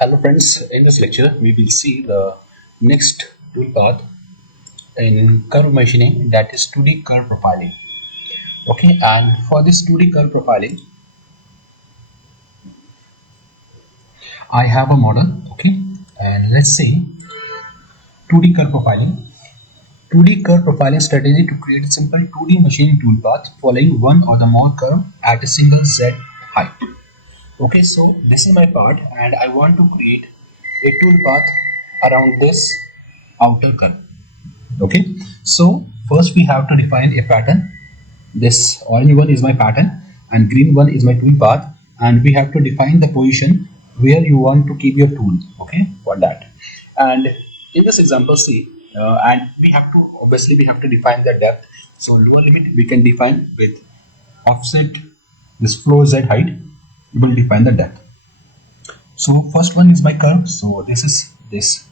Hello friends, in this lecture we will see the next toolpath in curve machining, that is 2D curve profiling. Okay, and for this 2D curve profiling I have a model. Okay, and let's see 2D curve profiling. 2D curve profiling strategy to create a simple 2D machining toolpath following one or the more curve at a single Z height. Okay, so this is my part and I want to create a toolpath around this outer curve. Okay, so first we have to define a pattern. This orange one is my pattern and green one is my tool path, and we have to define the position where you want to keep your tool. Okay, for that. And in this example, see, and we have to obviously we have to define the depth. So lower limit we can define with offset this flow z height. We will define the depth. So first one is my curve. So this is this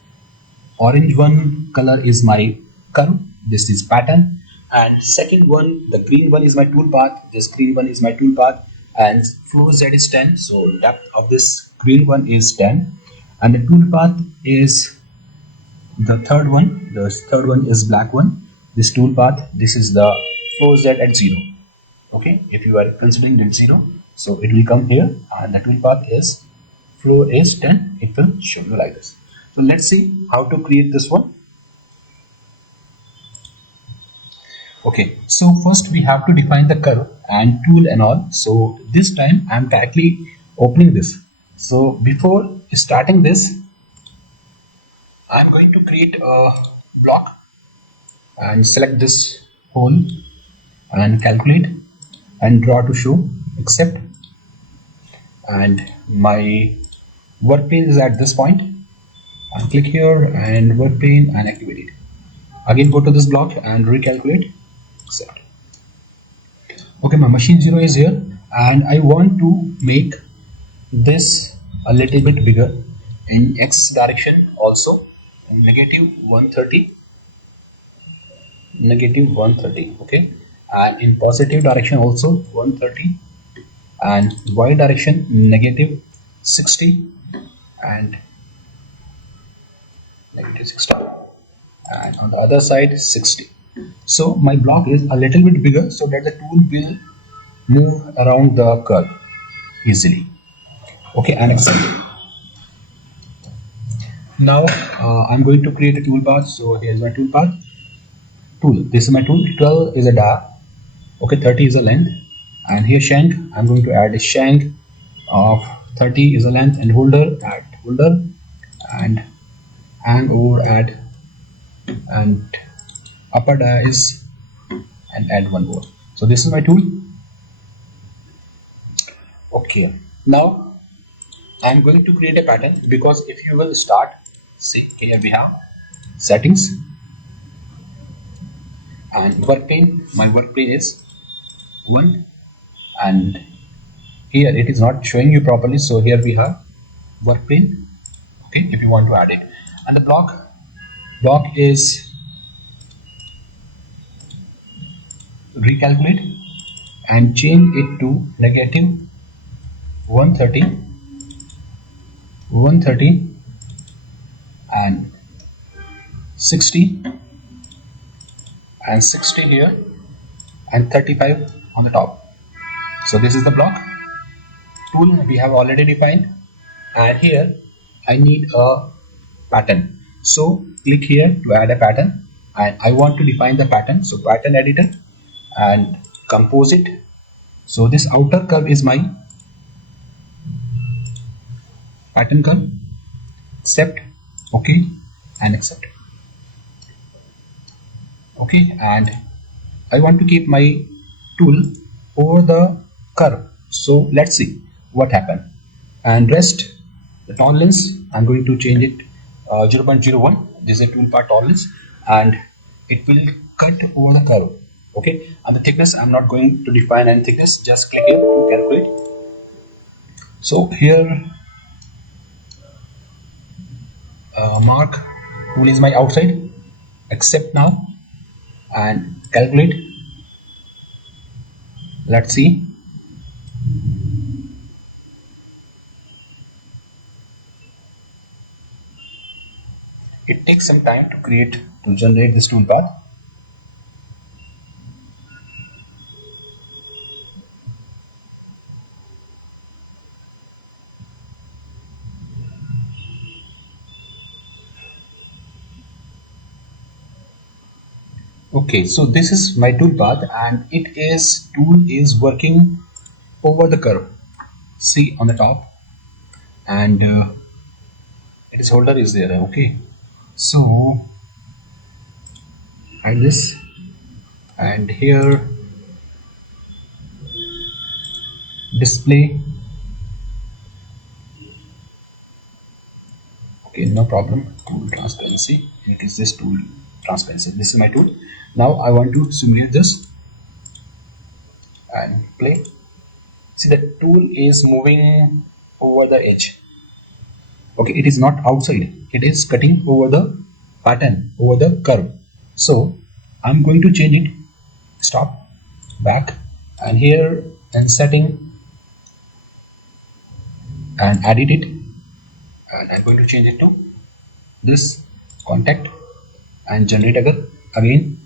orange one color is my curve, this is pattern, and second one, the green one, is my tool path. This green one is my tool path, and flow z is 10, so depth of this green one is 10, and the tool path is the third one. The third one is black one, this tool path. This is the flow z at 0. Okay, if you are considering that 0, so it will come here, and the tool path is flow is 10. It will show you like this. So let's see how to create this one. Okay, so first we have to define the curve and tool and all. So this time I am directly opening this. So before starting this, I am going to create a block and select this hole and calculate and draw to show, accept, and my work plane is at this point. And click here and work plane and activate it. Again go to this block and recalculate, accept. Okay, my machine 0 is here and I want to make this a little bit bigger in x direction also, negative 130, okay, and in positive direction also 130, and y direction negative 60 and negative 60, and on the other side 60. So my block is a little bit bigger so that the tool will move around the curve easily. Okay, and accept it. Now I'm going to create a toolpath. So here's my toolpath. Tool. This is my tool. 12 is a dia. Okay, 30 is a length, and here shank. I'm going to add a shank of 30 is a length, and holder, add holder, and hang over, add, and upper dia is, and add one more. So this is my tool. Okay, now I'm going to create a pattern, because if you will start, see here we have settings and work plane. My work plane is 1, and here it is not showing you properly, so here we have work plane. Okay, if you want to add it, and the block is recalculate and change it to negative 130 and 60 and 60 here and 35 on the top. So this is the block. Tool we have already defined, and here I need a pattern. So click here to add a pattern, and I want to define the pattern. So pattern editor and composite. So this outer curve is my pattern curve. Accept, okay, and accept. Okay, and I want to keep my tool over the curve. So let's see what happened. And rest, the tolerance, I'm going to change it 0.01. This is a toolpath tolerance, and it will cut over the curve. Okay, and the thickness, I'm not going to define any thickness, just click here to calculate. So here mark tool is my outside, accept now and calculate. Let's see. It takes some time to generate this toolpath. Okay, so this is my toolpath, and tool is working over the curve. See on the top, and its holder is there. Okay, so hide this, and here display. Okay, no problem. Tool transparency. It is this tool transparency. This is my tool. Now I want to simulate this and play. See, the tool is moving over the edge. Okay, it is not outside, it is cutting over the pattern, over the curve. So I'm going to change it. Stop, back, and here and setting, and edit it, and I'm going to change it to this contact and generate again.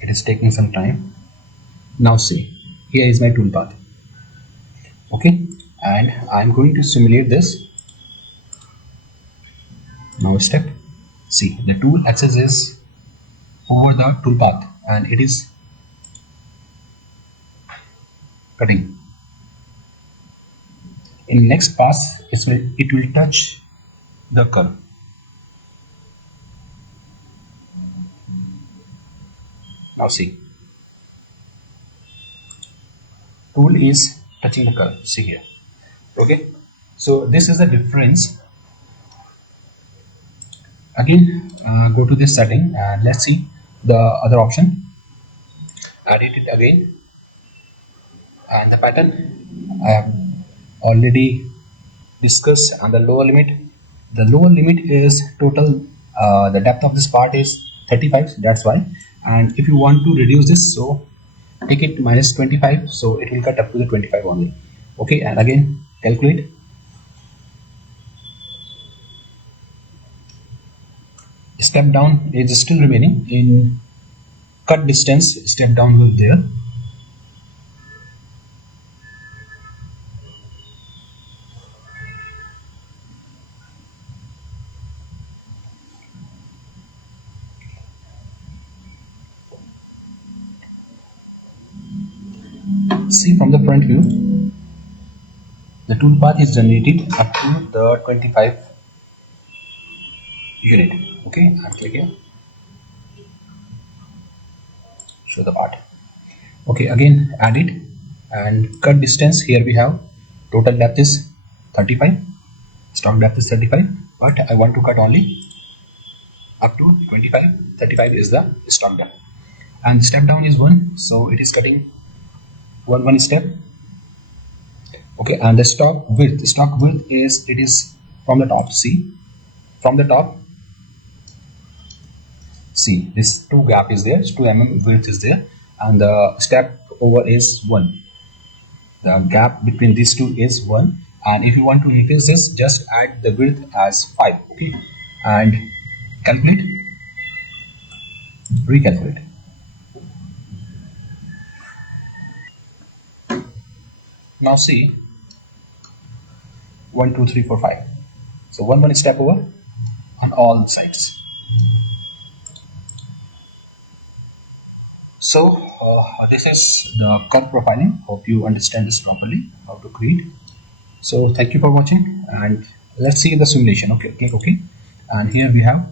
It is taking some time. Now see, here is my toolpath. Okay, and I'm going to simulate this. Now step. See, the tool axis is over the toolpath, and it is cutting. In next pass, it will touch the curve. Now see, tool is touching the curve. See here. Okay, so this is the difference. Again, go to this setting and let's see the other option. Edit it again, and the pattern I have already discussed. And the lower limit. The lower limit is total. The depth of this part is 35. That's why. And if you want to reduce this, so take it to minus 25, so it will cut up to the 25 only. Okay, and again calculate. Step down is still remaining. In cut distance, step down will there. See, from the front view, the toolpath is generated up to the 25 unit. Okay, and click here, show the part. Okay, again add it, and cut distance. Here we have total depth is 35, stock depth is 35, but I want to cut only up to 25. 35 is the stock depth, and step down is 1, so it is cutting one step. Okay, and the stock width is, it is from the top. See, from the top, see, this 2 gap is there, 2 mm width is there, and the step over is 1. The gap between these two is 1, and if you want to increase this, just add the width as 5. Okay, and calculate, recalculate. Now see, 1 2 3 4 5, so one step over on all sides. So this is the curve profiling. Hope you understand this properly, how to create. So thank you for watching, and let's see the simulation. Okay, click OK, and here we have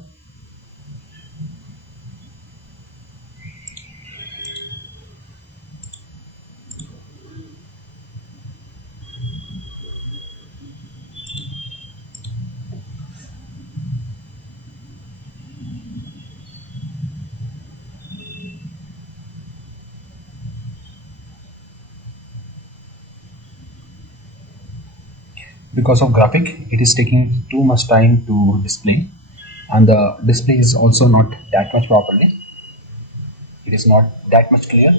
because of graphic it is taking too much time to display, and the display is also not that much properly, it is not that much clear.